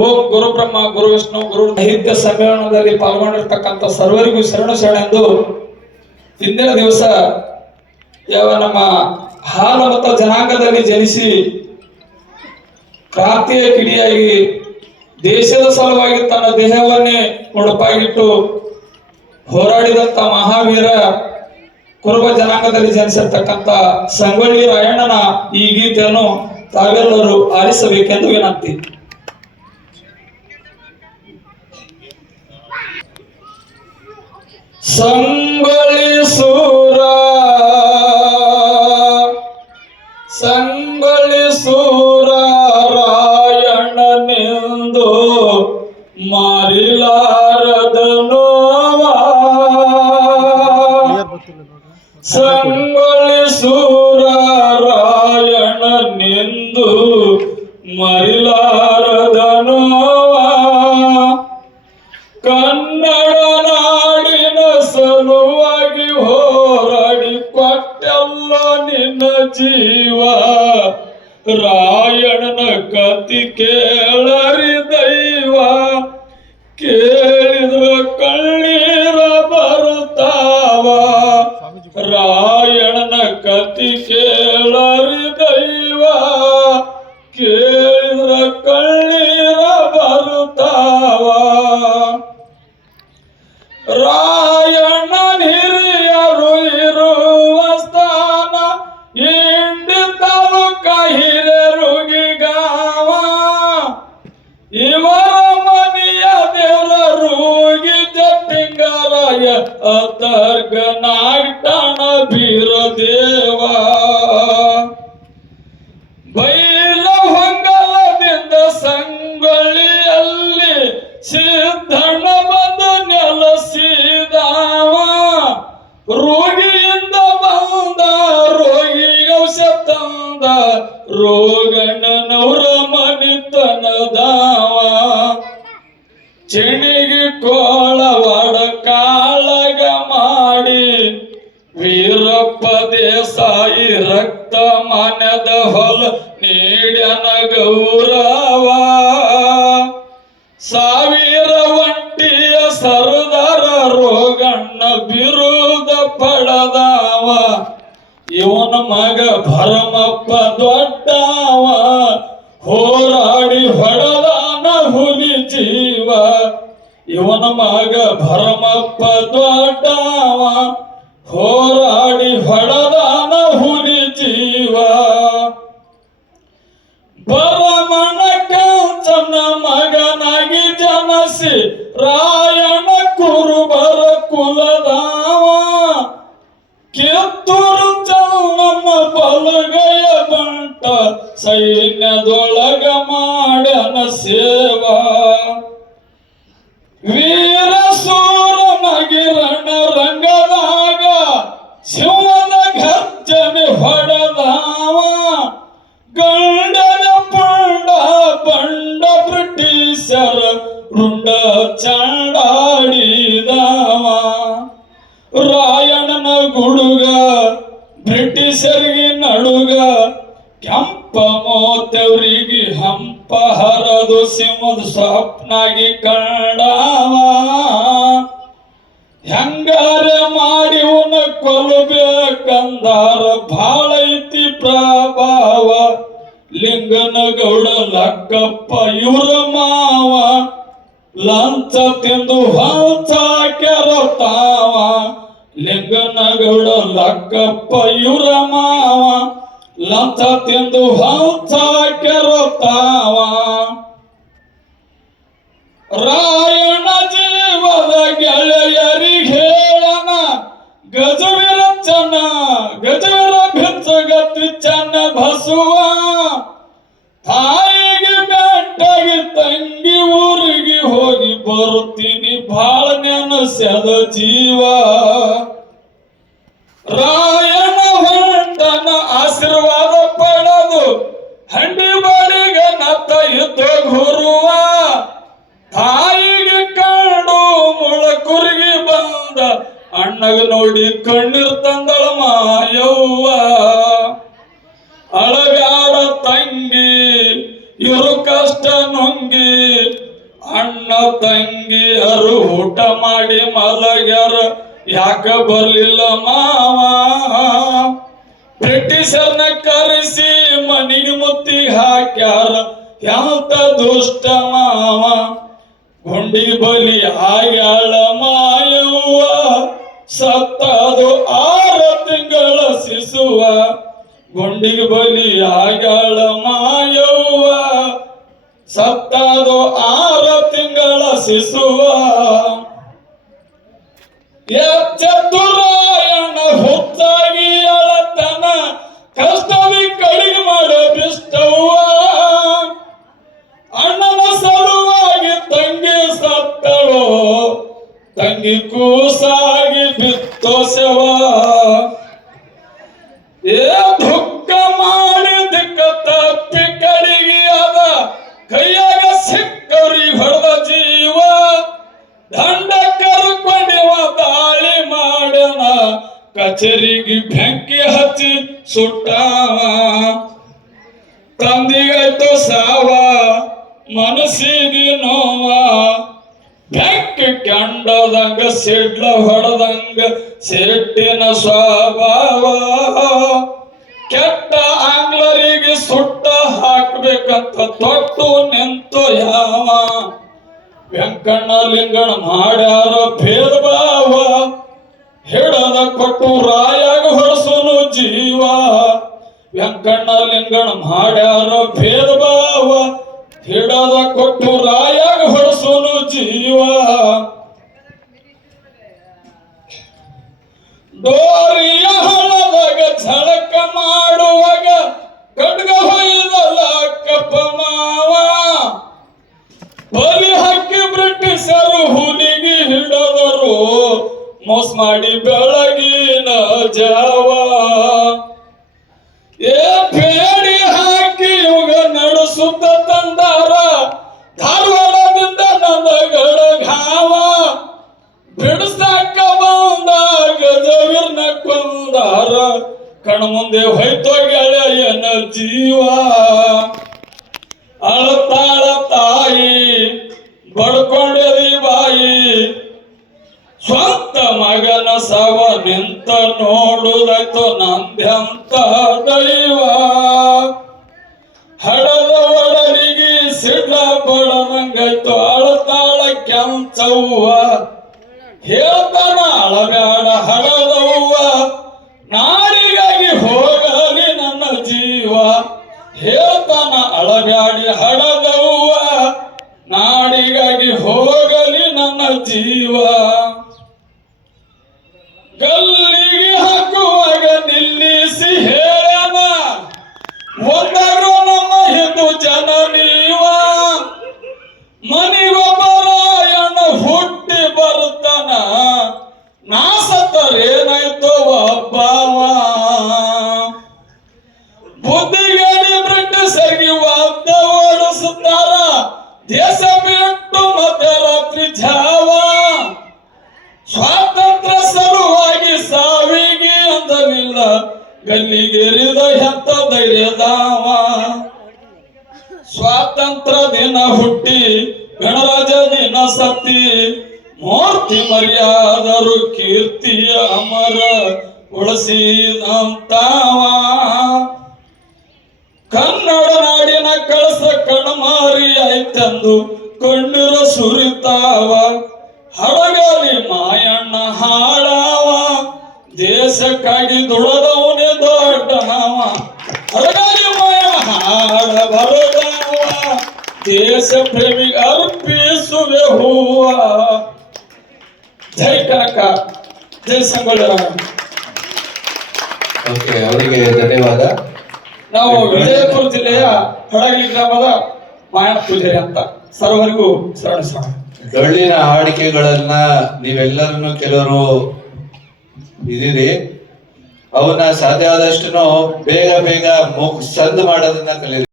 ಓಂ ಗುರು ಬ್ರಹ್ಮ ಗುರು ವಿಷ್ಣು ಗುರು ಸಾಹಿತ್ಯ ಸಮ್ಮೇಳನದಲ್ಲಿ ಪಾಲ್ಗೊಂಡಿರ್ತಕ್ಕಂಥ ಸರ್ವರಿಗೂ ಶರಣು ಎಂದು ಹಿಂದಿನ ದಿವಸ ಯಾವ ನಮ್ಮ ಹಾಲು ಮತ್ತು ಜನಾಂಗದಲ್ಲಿ ಜನಿಸಿ ಕ್ರಾಂತಿಯ ಕಿಡಿಯಾಗಿ ದೇಶದ ಸಲುವಾಗಿ ತನ್ನ ದೇಹವನ್ನೇ ಮುಡುಪಾಗಿಟ್ಟು ಹೋರಾಡಿದಂತ ಮಹಾವೀರ ಕುರುಬ ಜನಾಂಗದಲ್ಲಿ ಜನಿಸಿರ್ತಕ್ಕಂಥ ಸಂಗೊಳ್ಳಿ ರಾಯಣ್ಣನ ಈ ಗೀತೆಯನ್ನು ತಾವೆಲ್ಲರೂ ಆಲಿಸಬೇಕೆಂದು ವಿನಂತಿ. ಸಂಗೊಳ್ಳಿ ಸೂರ ಸಂಗೊಳ್ಳಿ ಸೂರ ರಾಯಣ್ಣನೆಂದು ಮಾರಿಲಾರದ ನೋವಾ, ಸಂಗೊಳ್ಳಿ ಸೂರ ರಾಯಣ್ಣನೆಂದು ಮರಿಲಾರದ ನೋವಾ, ಕನ್ನಡ ನಾಡಿನ ಸಲುವಾಗಿ ಹೋರಾಡಿ ಕೊಟ್ಟೆಲ್ಲ ನಿನ್ನ ಜೀವ, ರಾಯಣ್ಣನ ಕತಿ ಕೇಳರಿ ದೈವ, ಕೇಳಿದ್ರ ಕಣ್ಣೀರ ಬರುತ್ತಾವ, ರಾಯಣ್ಣನ ಕತಿ ಕೇಳರಿ ದೈವ, ಕೇಳಿದ್ರ ಕಣ್ಣೀರ ಬರುತ್ತಾವ. ರಾಯಣ್ಣ ಹಿರಿಯರು ಇರುವ ಸ್ಥಾನ ಇಂಡಿ ತಾಲೂಕ ಹಿರೇರುಗಿ ಗಾವ, ಇವರ ಮನೆಯ ದೇವರ ರೂಗಿ ಜಟ್ಟಿಂಗರಾಯ ಅಥರ್ಗ ನಾಯ್ಟಣ ಬೀರ ದೇವ, ಬೈಲ ಹೊಂಗಲದಿಂದ ಸಂಗೊಳ್ಳಿಯಲ್ಲಿ ಸಿದ್ಧಣ್ಣ ಬಂದು ನೆಲಸಿದಾವ, ರೋಗಿಯಿಂದ ಬಂದ ರೋಗಿ ಔಷಧ ತಂದ ರೋಗಣ್ಣನವರ ಮನಿತನದಾವ, ಚೆಣಿಗೆ ಕೋಳವಾಡ ಕಾಳಗ ಮಾಡಿ ವೀರಪ್ಪ ದೇಸಾಯಿ ರಕ್ತ ಮಾನ್ಯದ ಹೊಲ ನೀಡ್ಯನ ಗೌರವ, ಸಾವಿರ ಒಂಟಿಯ ಸರ್ದಾರ ರೋಗಣ್ಣ ವಿರೋಧ ಪಡೆದವ, ಇವನ ಮಗ ಭರಮಪ್ಪ ದೊಡ್ಡವ, ಹೋರಾಡಿ ಹೊಡೆದಾನ ಹುಲಿ ಜೀವ, ಇವನ ಮಗ ಭರಮಪ್ಪ ದೊಡ್ಡವ, ಹೋರಾಡಿ ಹೊಡೆದಾನ ಹುಲಿ ಜೀವ, ಬರಮಣ ಕಂಚನ ಮಗನಾಗಿ ಜನಸಿ ರಾಯಣ ಕುರುಬರ ಕುಲದಾವ, ಕಿತ್ತೂರು ಚನ್ನಮ್ಮ ಬಲಗಯ ಬಂಟ ಸೈನ್ಯದೊಳಗ ಮಾಡ್ಯನ ಸೇವಾ, ವೀರ ಸೂರ ನಗಿರಣ ರಂಗದಾಗ ಶಿವನ ಗರ್ಜನೆ ಹೊಡೆದಾವ, ಗಂಡನ ಪಂಡ ಬಂಡ ಬ್ರಿಟಿಷರ ರುಂಡ ಚಂಡಾಡಿದವ, ರಾಯಣ್ಣನ ಗುಡುಗ ಬ್ರಿಟಿಷರಿಗೆ ನಡುಗ, ಕೆಂಪ ಮೋತವರಿಗೆ ಹಂಪ ಹರದು ಸಿಂಹದ ಸ್ವಪ್ನಾಗಿ ಕಂಡವ, ಹೆಂಗಾರೆ ಮಾಡಿ ಉನ ಕೊಲ್ಲಬೇಕಂದಾರ ಬಾಳ ಐತಿ ಪ್ರಭಾವ, ಲಿಂಗನಗೌಡ ಲಕ್ಕಪ್ಪ ಇವರ ಮಾವ, ಲಂಚ ತಿಂದು ಹೊಂಚ ಕೆರತಾವ, ಲಿಂಗನಗೌಡ ಲಕ್ಕಪ್ಪ ಇವರ ಮಾವ, ಲಂಚ ತಿಂದು ಹೊಂಚ ಕೆರತಾವ, ರಾಯಣ್ಣ ಜೀವದ ಗೆಳೆಯರಿಗೆ ಹೇಳನ ಗಜವೀರ ಚನ್ನ ಗಜವೀರ ಭಿಚ್ಚಗತಿ ಚನ್ನ ಬಸುವ, ತಾಯಿಗೆ ಬೆಟ್ಟಾಗಿ ತಂಗಿ ಊರಿಗೆ ಹೋಗಿ ಬರುತ್ತೀನಿ ಬಾಳ ನೆನಸ್ಯದ ಜೀವ, ರಾಯಣ್ಣ ಹೊಂಟನ ಆಶೀರ್ವಾದ ಪಡೆದು ಹಂಡಿ ಬಾಡಿಗ ನತ್ತ ಯುದ್ಧ ಗುರುವ, ತಾಯಿಗೆ ಕಂಡು ಮುಳಕುರಿಗೆ ಬಂದ ಅಣ್ಣಗ ನೋಡಿ ಕಣ್ಣೀರ್ ತಂದಳ ಮಾಯವ್ವ, ಅಳಗಾಡ ತಂಗಿ ಇವರು ಕಷ್ಟ ನುಂಗಿ ಅಣ್ಣ ತಂಗಿಯರು ಊಟ ಮಾಡಿ ಮಲಗ್ಯಾರ ಯಾಕ ಬರ್ಲಿಲ್ಲ ಮಾವ ಬ್ರಿಟಿಷರ್ನ ಕರೆಸಿ ಮನಿಗೆ ಮುತ್ತಿ ಹಾಕ್ಯಾರ ಯಾವ ದುಷ್ಟ ಮಾವ ಗುಂಡಿ ಬಲಿ ಆಗ್ಯಾಳ ಮಾಯವ್ವ ಸತ್ತದು 6 ತಿಂಗಳ ಶಿಶುವ ಗುಂಡಿಗೆ ಬಲಿ ಆಗ್ಯಾಳ ಮಾಯವ್ವ ಸತ್ತದು 6 ತಿಂಗಳ ಶಿಶುವ ಚತುರಾಯಣ ಹುಚ್ಚಾಗಿ ಅಳತನ ಕಷ್ಟವಿ ಕಡಿಗೆ ಮಾಡ ಬಿಷ್ಟವ್ವ ಅಣ್ಣನ ಸಲುವಾಗಿ ತಂಗಿ ಸತ್ತಳು ತಂಗಿ ಕೂಸಾಗಿ ಬಿತ್ತೋಸವ ದುಃಖ ಮಾಡಿದಕ್ಕ ತಪ್ಪಿ ಕಡಿಗೆ ಅದ ಕೈಯಾಗ ಸಿಕ್ಕವ್ರಿ ಹೊಡೆದ ಜೀವ ದಂಡ ಕರ್ಕೊಂಡಿವ ದಾಳಿ ಮಾಡನ ಕಚೇರಿಗೆ ಬೆಂಕಿ ಹಚ್ಚಿ ಸುಟ್ಟಾವ ತಂದಿಗಾಯ್ತು ಸಾವ ಮನಸ್ಸಿಗೆ ನೋವ ಬೆಂಕಿ ಕಂಡದಂಗ ಸಿಡ್ಲ ಹೊಡೆದಂಗ ಸಿಟ್ಟಿನ ಸ್ವಭಾವ ಕೆಟ್ಟ ಆಂಗ್ಲರಿಗೆ ಸುಟ್ಟ ಹಾಕ್ಬೇಕಂತ ತೊಟ್ಟು ನಿಂತು ಯಾವ ವೆಂಕಣ್ಣ ಲಿಂಗಣ ಮಾಡ್ಯಾರ ಭೇದ ಭಾವ ಹಿಡದ ಕೊಟ್ಟು ರಾಯಾಗ ಹೊರಸನು ಜೀವ ವೆಂಕಣ್ಣ ಲಿಂಗಣ ಮಾಡ್ಯಾರ ಭೇದ ಭಾವ ಹಿಡದ ಕೊಟ್ಟು ರಾಯಾಗ ಹೊರಸನು ಜೀವ ಡೋರಿಯ ಹಣದಾಗ ಝಳಕ ಮಾಡುವಾಗ ಕಡ್ಗ ಹೊಯ್ದಲ್ಲ ಕಪ್ಪ ಮಾವ ಬಲಿ ಹಾಕಿ ಬ್ರಿಟಿಷರು ಹುಲಿಗೆ ಹಿಡದರು ಮೋಸ ಮಾಡಿ ಬೆಳಗಿನ ಜಾವ ಬೇಡಿ ಹಾಕಿ ಇವಾಗ ನಡೆಸುತ್ತ ತಂದಾರ ಧಾರವಾಡದಿಂದ ನಂದಗಡ ಘಾವ ಬಿಡಿಸಾಕ ಬಂದಾಗ ಜವೀರ್ನ ಕೊಂದಾರ ಕಣ ಮುಂದೆ ಹೋಯ್ತೋ ಗೆಳೆಯನ ಜೀವ ಅಳತಾಳ ತಾಯಿ ಬಡ್ಕೊಂಡದಿ ಬಾಯಿ ಸ್ವಂತ ಮಗನ ಸವ ನಿಂತ ನೋಡುದಾಯ್ತು ನಂದ್ಯಂತ ದೈವ ಹಡದ ಒಡಲಿಗೆ ಸಿಡ್ಲ ಬಡದಂಗಾಯ್ತು ಅಳತಾಳ ಕೆಂಚವ್ವ ಹೇಳ್ತಾನ ಅಳಬ್ಯಾಡ ಹಡದವ್ವ ನಾಡಿಗಾಗಿ ಹೋಗಲಿ ನನ್ನ ಜೀವ ಹೇಳ್ತಾನ ಅಳಬ್ಯಾಡಿ ಹಡದವ್ವ ನಾಡಿಗಾಗಿ ಹೋಗಲಿ ನನ್ನ ಜೀವ ಗಲ್ಲಿಗೆ ಹಾಕುವಾಗ ನಿಲ್ಲಿಸಿ ಹೇಳನ ಒಂದರು ನಮ್ಮ ಹಿಂದೂ ಜನ ನೀವ ಮನಿಗೊಬ್ಬರಾಯಣ ಹುಟ್ಟಿ ಬರ್ತಾನ ನಾಸತ್ತರೇನಾಯ್ತು ಒಬ್ಬವ ಬುದ್ಧಿಗೇಡಿ ಬ್ರಿಟಿಷರಿಗೆ ವಾದ ಓಡಿಸುತ್ತಾರ ದೇಶ ಬಿಟ್ಟು ಮಧ್ಯರಾತ್ರಿ ಜಾವ ಸ್ವಾತಂತ್ರ್ಯ ಸಲುವಾಗಿ ಸಾವಿಗೆ ಅಂದಲಿಲ್ಲ ಗಲ್ಲಿಗೇರಿದ ಎಂತ ಧೈರ್ಯದಾವ ಸ್ವಾತಂತ್ರ್ಯ ದಿನ ಹುಟ್ಟಿ ಗಣರಾಜ ದಿನ ಸತ್ತಿ ಮೂರ್ತಿ ಮರ್ಯಾದರು ಕೀರ್ತಿಯ ಅಮರ ಉಳಿಸಿದಂತಾವ ಕನ್ನಡ ನಾಡಿನ ಕಳಸ ಕಣ್ಮಾರಿ ಆಯ್ತೆಂದು ಕಣ್ಣೀರ ಸುರಿತಾವ ಹಡಗಲಿ ಮಾಯಣ್ಣ ಹಾಳಾವ ದೇಶಕ್ಕಾಗಿ ದುಡದವನೇ ದೊಡ್ಡನವ ಹಡಗಲಿ ಮಾಯ ಹಾಳ ಬರದವ ದೇಶ ಪ್ರೇಮಿ ಅರ್ಪಿಸುವೆ ಹೂವ ಜೈ ಕನಕ ಜೈ ಸಂಗೊಳ್ಳಿ ಓಕೆ, ಅವರಿಗೆ ಧನ್ಯವಾದ. ನಾವು ವಿಜಯಪುರ ಜಿಲ್ಲೆಯ ಹಡಗಲಿ ಗ್ರಾಮದ ಮಾಯಣ್ಣ ಪೂಜಾರಿ ಅಂತ ಸರ್ವರಿಗೂ ಶರಣ. ಡೊಳ್ಳಿನ ಹಾಡಿಕೆಗಳನ್ನ ನೀವೆಲ್ಲರನ್ನು ಕೆಲವರು ಇದ್ದೀರಿ, ಅವನ್ನ ಸಾಧ್ಯವಾದಷ್ಟು ಬೇಗ ಬೇಗ ಸಂದು ಮಾಡೋದನ್ನ ಕಲಿಯಿರಿ.